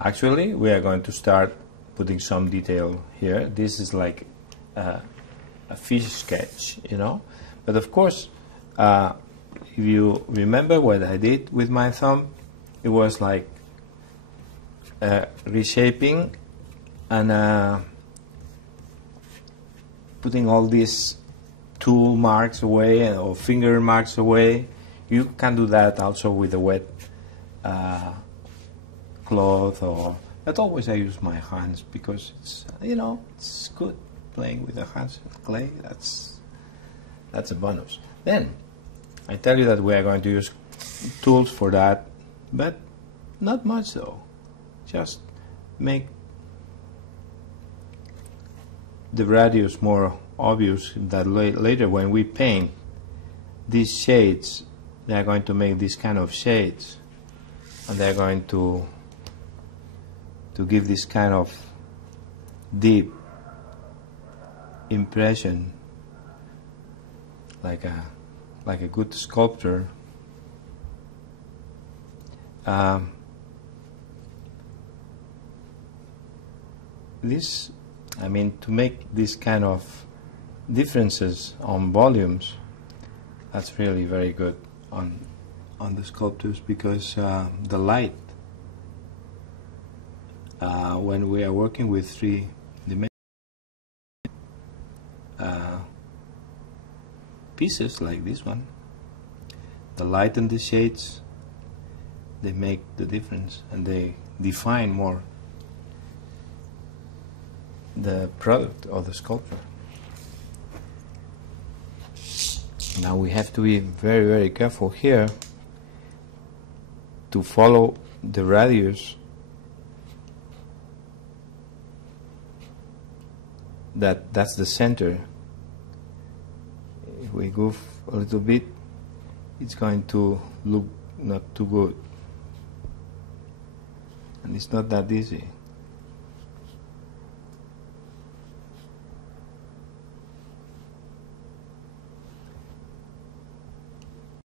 Actually, we are going to start putting some detail here. This is like a fish sketch, you know. But of course, if you remember what I did with my thumb, it was like reshaping and putting all these tool marks away or finger marks away. You can do that also with a wet cloth, but always I use my hands because it's, you know, it's good playing with the hands with clay. That's a bonus. Then I tell you that we are going to use tools for that, but not much though. Just make the radius more obvious, that later when we paint these shades, they are going to make these kind of shades, and they're going to give this kind of deep impression, like a good sculptor. This, I mean, to make this kind of differences on volumes, that's really very good on the sculptures, because the light, when we are working with 3 dimensional pieces like this one, the light and the shades, they make the difference and they define more the product of the sculpture. Now we have to be very, very careful here to follow the radius that's the center. If we goof a little bit, it's going to look not too good, and it's not that easy.